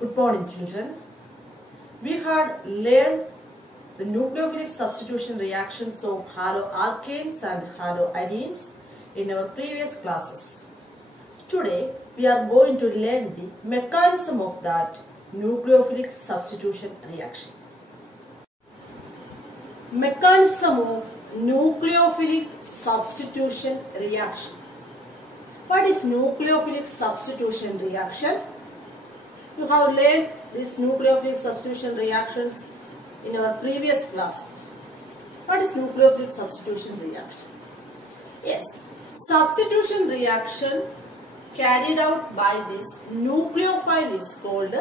Good morning, children. We had learned the nucleophilic substitution reactions of haloalkanes and haloarenes in our previous classes. Today, we are going to learn the mechanism of that nucleophilic substitution reaction. Mechanism of nucleophilic substitution reaction. What is nucleophilic substitution reaction? You have learned these nucleophilic substitution reactions in our previous class. What is nucleophilic substitution reaction? Yes, substitution reaction carried out by this nucleophile is called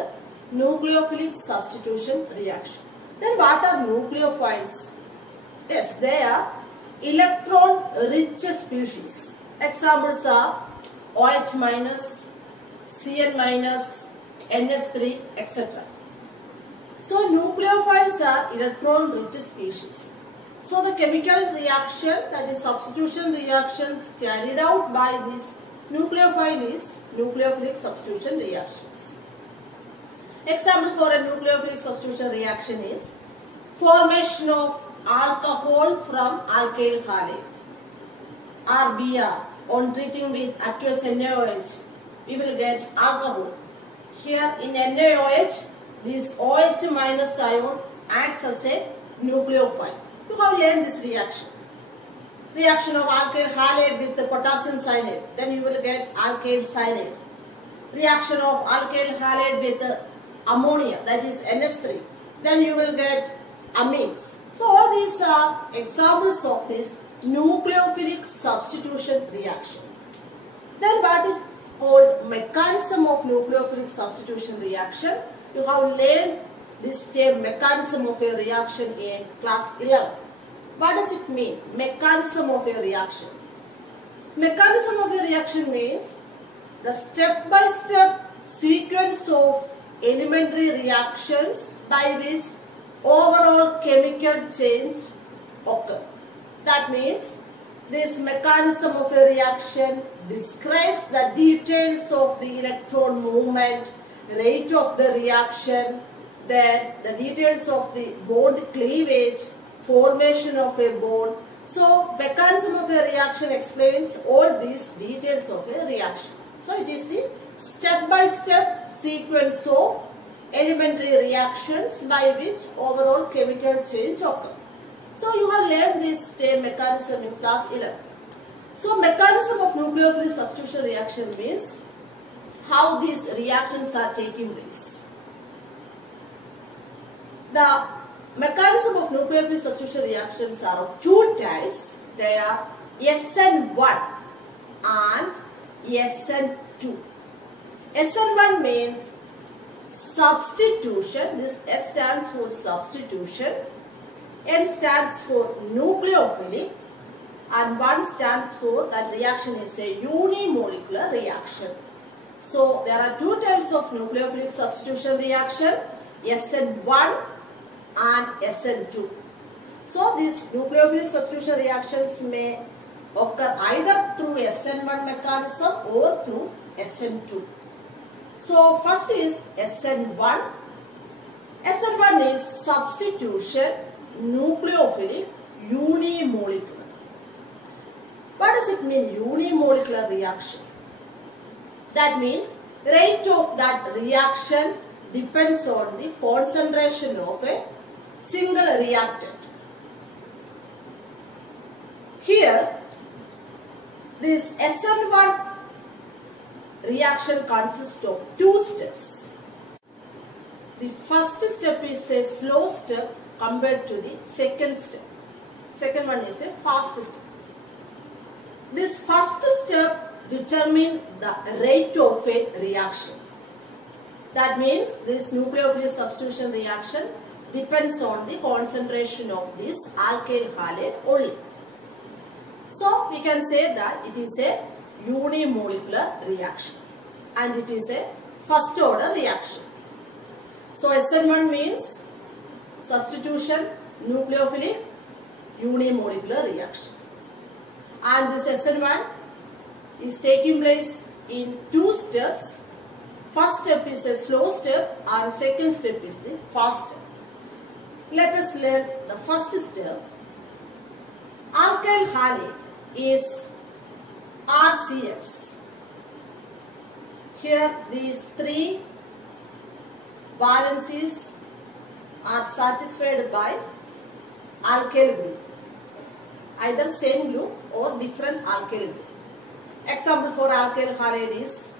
nucleophilic substitution reaction. Then what are nucleophiles? Yes, they are electron-rich species. Examples are OH minus, Cn minus, NS3, etc. So nucleophiles are electron-rich species. So the chemical reaction, that is substitution reactions carried out by this nucleophile is nucleophilic substitution reactions. Example for a nucleophilic substitution reaction is formation of alcohol from alkyl halide, RBR. On treating with aqueous NaOH, we will get alcohol. Here in NaOH, this OH minus ion acts as a nucleophile. You have learned this reaction. Reaction of alkyl halide with the potassium cyanide, then you will get alkyl cyanide. Reaction of alkyl halide with ammonia, that is NH3, then you will get amines. So all these are examples of this nucleophilic substitution reaction. Then what is called mechanism of nucleophilic substitution reaction? You have learned this term mechanism of a reaction in class 11. What does it mean? Mechanism of a reaction. Mechanism of a reaction means the step-by-step sequence of elementary reactions by which overall chemical change occurs. That means this mechanism of a reaction describes the details of the electron movement, rate of the reaction, then the details of the bond cleavage, formation of a bond. So mechanism of a reaction explains all these details of a reaction. So it is the step-by-step sequence of elementary reactions by which overall chemical change occurs. So you have learned this term mechanism in class 11. So mechanism of nucleophilic substitution reaction means how these reactions are taking place. The mechanism of nucleophilic substitution reactions are of two types. They are SN1 and SN2. SN1 means substitution. This S stands for substitution. N stands for nucleophilic and 1 stands for that reaction is a unimolecular reaction. So there are two types of nucleophilic substitution reaction, SN1 and SN2. So these nucleophilic substitution reactions may occur either through SN1 mechanism or through SN2. So first is SN1. SN1 is substitution nucleophilic unimolecular. What does it mean, unimolecular reaction? That means rate of that reaction depends on the concentration of a single reactant. Here, this SN1 reaction consists of two steps. The first step is a slow step compared to the second step. Second one is a fast step. This first step determines the rate of a reaction. That means this nucleophilic substitution reaction depends on the concentration of this alkyl halide only. So we can say that it is a unimolecular reaction and it is a first order reaction. So SN1 means substitution nucleophilic unimolecular reaction, and this SN1 is taking place in two steps. First step is a slow step and second step is the fast step. Let us learn the first step. Alkyl halide is RCS. Here these three valencies are satisfied by alkyl group, either same group or different alkyl group. Example for alkyl halide is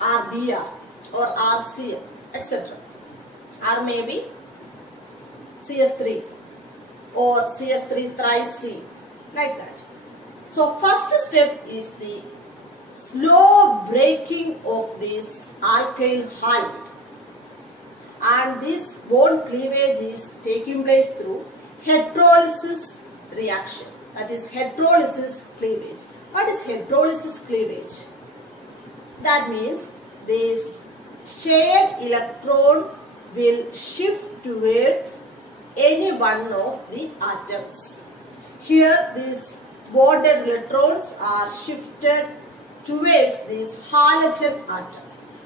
RBr or RCl, etc. Or maybe CS3 or CS3 tri-C, like that. So first step is the slow breaking of this alkyl halide, and this bond cleavage is taking place through heterolysis reaction, that is heterolysis cleavage. What is heterolysis cleavage? That means this shared electron will shift towards any one of the atoms. Here these bonded electrons are shifted towards this halogen atom.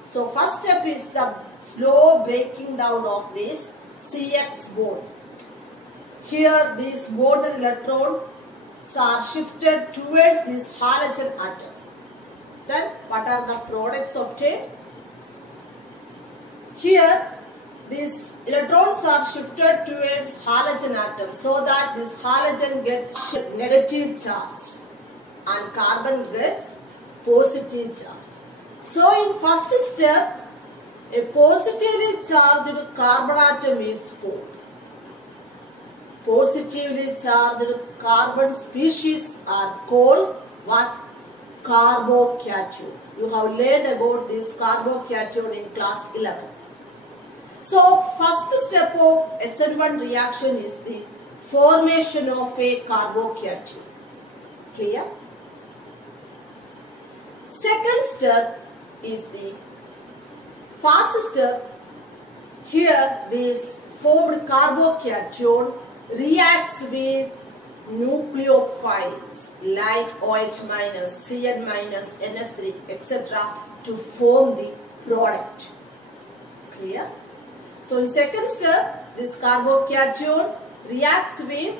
So first step is the slow breaking down of this CX bond. Here these bonded electrons are shifted towards this halogen atom. Then what are the products obtained? Here these electrons are shifted towards halogen atom so that this halogen gets negative charge and carbon gets positive charge. So in first step, a positively charged carbon atom is formed. Positively charged carbon species are called what? Carbocation. You have learned about this carbocation in class 11. So first step of SN1 reaction is the formation of a carbocation. Clear? Second step is the fast step. Here this formed carbocation reacts with nucleophiles like OH minus, Cn minus, NS3, etc. to form the product. Clear? So in second step, this carbocation reacts with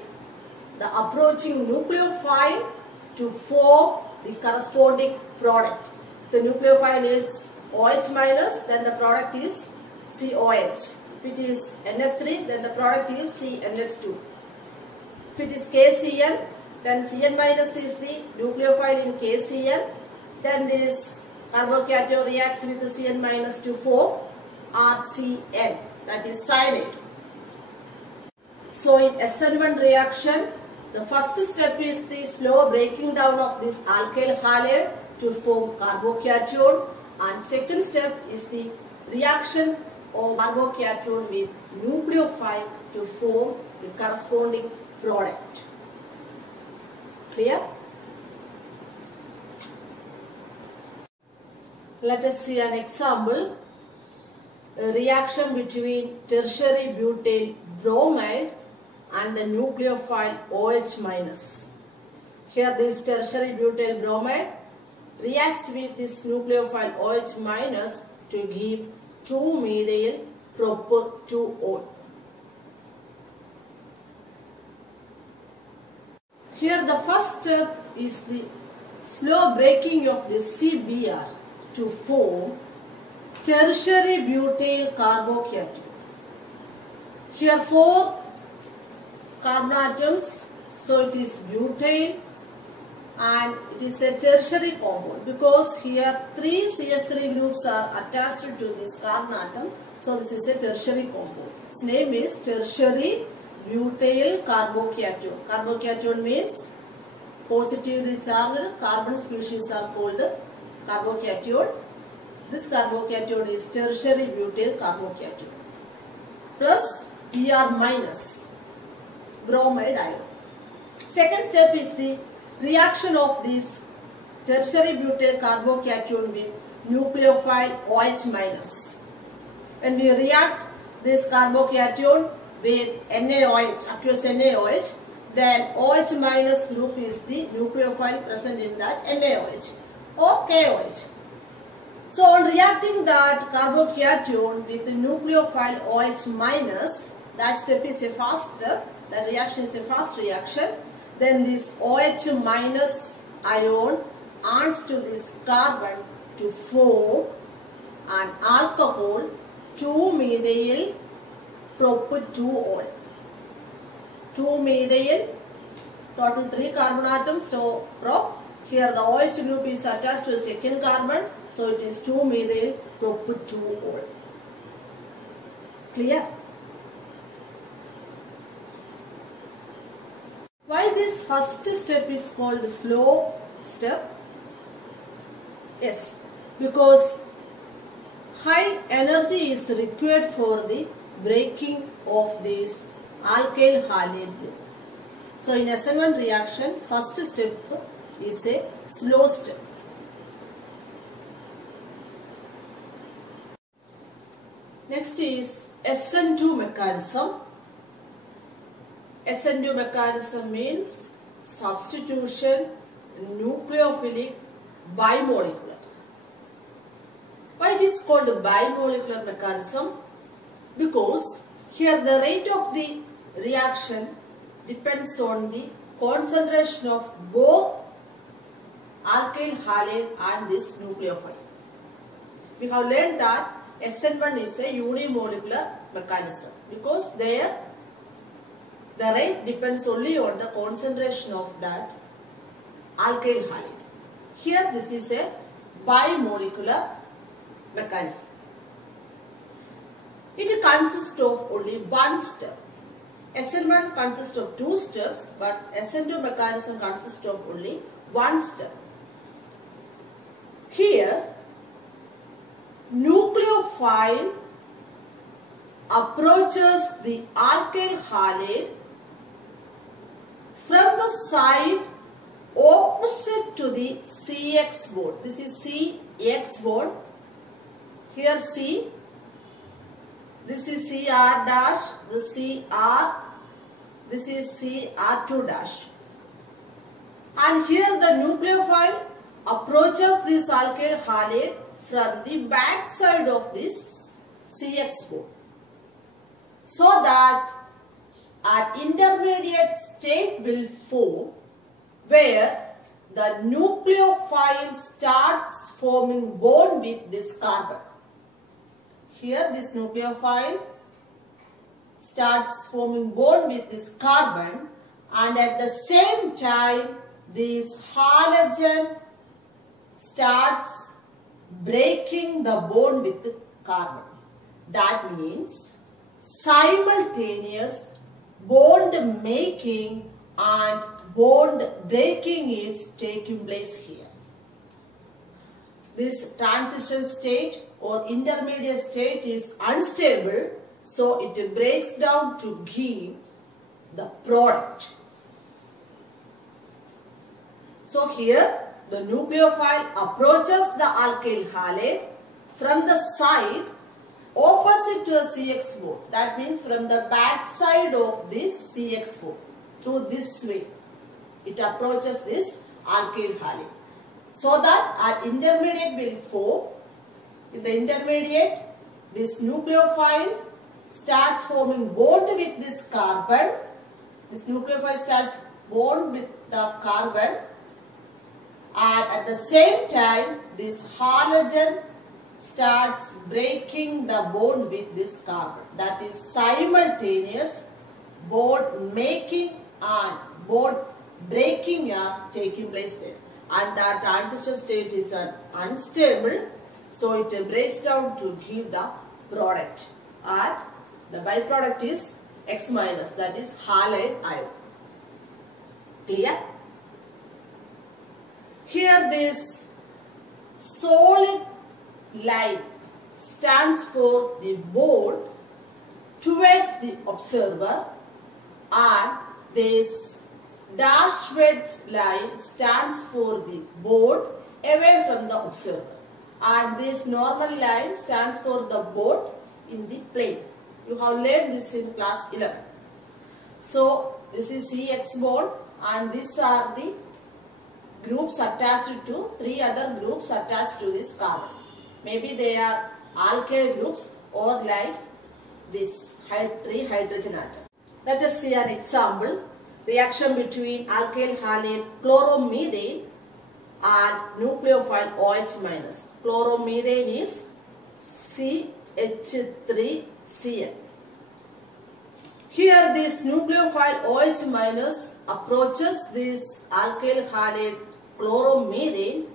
the approaching nucleophile to form the corresponding product. The nucleophile is OH minus, then the product is COH. If it is NS3, then the product is CNS2. If it is KCl, then Cn minus is the nucleophile in KCl. Then this carbocation reacts with the Cn minus to form RCl, that is cyanide. So in SN1 reaction, the first step is the slow breaking down of this alkyl halide to form carbocation, and second step is the reaction of carbocation with nucleophile to form the corresponding product. Clear? Let us see an example. A reaction between tertiary butyl bromide and the nucleophile OH minus. Here this tertiary butyl bromide reacts with this nucleophile OH minus to give 2-methyl propyl-2-ol. Here the first step is the slow breaking of the CBr to form tertiary butyl carbocation. Here 4 carbon atoms, so it is butyl and it is a tertiary compound because here 3 CH3 groups are attached to this carbon atom, so this is a tertiary compound. Its name is tertiary butyl carbocation. Carbocation means positively charged carbon species are called carbocation. This carbocation is tertiary butyl carbocation plus Br minus bromide ion. Second step is the reaction of this tertiary butyl carbocation with nucleophile OH minus. When we react this carbocation with NaOH, aqueous NaOH, then OH minus group is the nucleophile present in that NaOH or KOH. So on reacting that carbocation with the nucleophile OH minus, that step is a fast step, that reaction is a fast reaction. Then this OH minus ion adds to this carbon to form an alcohol 2-methyl prop-2-ol. 2-methyl, total 3 carbon atoms, so prop. Here the OH group is attached to a second carbon, so it is 2-methyl prop-2-ol. Clear? Why this first step is called slow step? Yes, because high energy is required for the breaking of this alkyl halide group. So in SN1 reaction, first step is a slow step. Next is SN2 mechanism. SN2 mechanism means substitution nucleophilic bimolecular. Why it is called bimolecular mechanism? Because here the rate of the reaction depends on the concentration of both alkyl halide and this nucleophile. We have learned that SN1 is a unimolecular mechanism because there the rate depends only on the concentration of that alkyl halide. Here this is a bimolecular mechanism. It consists of only one step. SN1 consists of 2 steps, but SN2 mechanism consists of only one step. Here, nucleophile approaches the alkyl halide from the side opposite to the CX bond. This is CX bond. Here C. This is CR dash. This CR. This is CR2 dash. And here the nucleophile approaches this alkyl halide from the back side of this CX bond, so that an intermediate state will form where the nucleophile starts forming bond with this carbon. Here this nucleophile starts forming bond with this carbon, and at the same time this halogen starts breaking the bond with the carbon. That means simultaneous bond making and bond breaking is taking place here. This transition state or intermediate state is unstable, so it breaks down to give the product. So here the nucleophile approaches the alkyl halide from the side opposite to the CX bond. That means from the back side of this CX bond. Through this way it approaches this alkyl halide, so that an intermediate will form. In the intermediate, this nucleophile starts forming bond with this carbon. This nucleophile starts bond with the carbon, and at the same time this halogen starts breaking the bond with this carbon. That is simultaneous bond making and bond breaking are taking place there, and the transition state is unstable, so it breaks down to give the product, and the byproduct is X minus, that is halide ion. Clear? Here this solid line stands for the bond towards the observer, and this dashed line stands for the bond away from the observer, and this normal line stands for the bond in the plane. You have learned this in class 11. So this is CX bond, and these are the groups attached to 3 other groups attached to this carbon. maybe they are alkyl groups or like this 3 hydrogen atom. Let us see an example. Reaction between alkyl halide chloromethane and nucleophile OH minus. Chloromethane is CH3Cl. Here this nucleophile OH minus approaches this alkyl halide chloromethane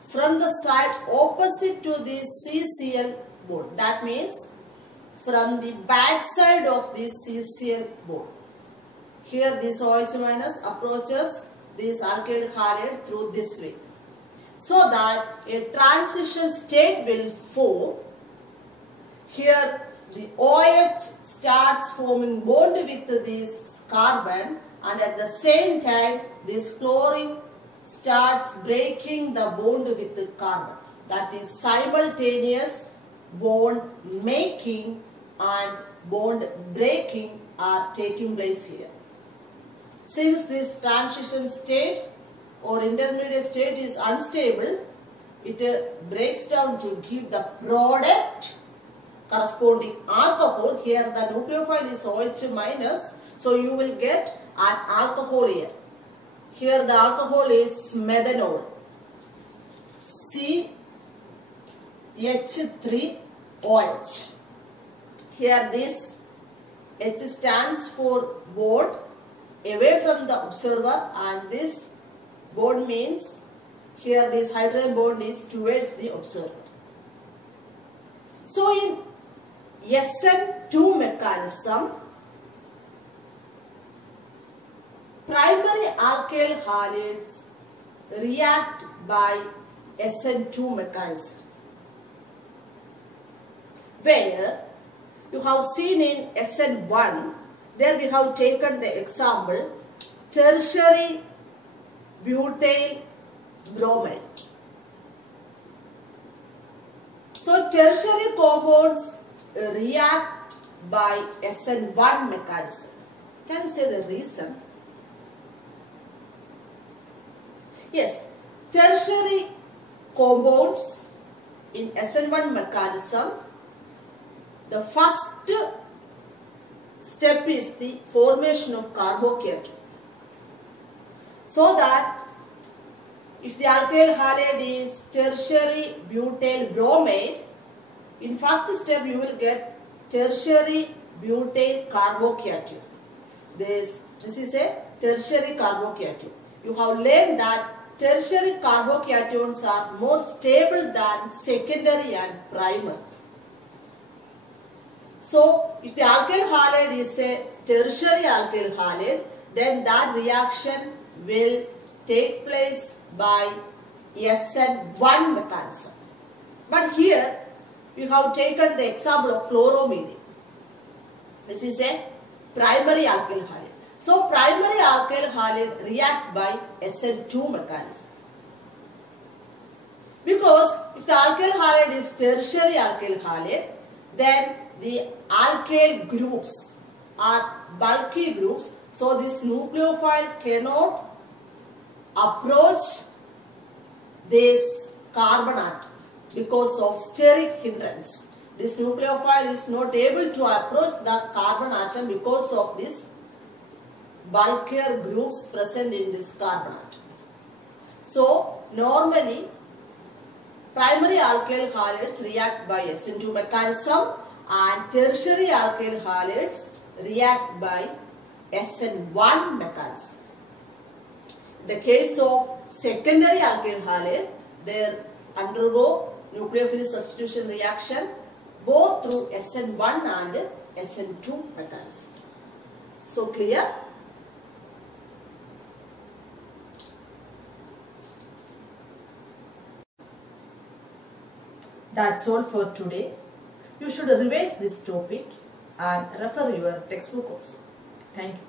from the side opposite to this CCl bond. That means from the back side of this CCl bond. Here this OH minus approaches this alkyl halide through this way, so that a transition state will form. Here the OH starts forming bond with this carbon, and at the same time this chlorine starts breaking the bond with the carbon. That is simultaneous bond making and bond breaking are taking place here. Since this transition state or intermediate state is unstable, it breaks down to give the product corresponding alcohol. Here the nucleophile is OH minus, so you will get an alcohol here. Here the alcohol is methanol, CH3OH. Here this H stands for bond away from the observer, and this bond means here this hydrogen bond is towards the observer. So in SN2 mechanism, primary alkyl halides react by SN2 mechanism, where you have seen in SN1, there we have taken the example tertiary butyl bromide. So tertiary compounds react by SN1 mechanism. Can you say the reason? Yes, tertiary compounds in SN1 mechanism, the first step is the formation of carbocation. So that if the alkyl halide is tertiary butyl bromide, in first step you will get tertiary butyl carbocation. This is a tertiary carbocation. You have learned that tertiary carbocations are more stable than secondary and primary. So, if the alkyl halide is a tertiary alkyl halide, then that reaction will take place by SN1 mechanism. But here, we have taken the example of chloromethane. This is a primary alkyl halide. So, primary alkyl halide react by SN2 mechanism. Because if the alkyl halide is tertiary alkyl halide, then the alkyl groups are bulky groups, so this nucleophile cannot approach this carbon atom because of steric hindrance. This nucleophile is not able to approach the carbon atom because of this bulkier groups present in this carbon atom. So normally primary alkyl halides react by SN2 mechanism, and tertiary alkyl halides react by SN1 mechanism. In the case of secondary alkyl halide, they undergo nucleophilic substitution reaction both through SN1 and SN2 mechanism. So clear? That's all for today. You should revise this topic and refer your textbook also. Thank you.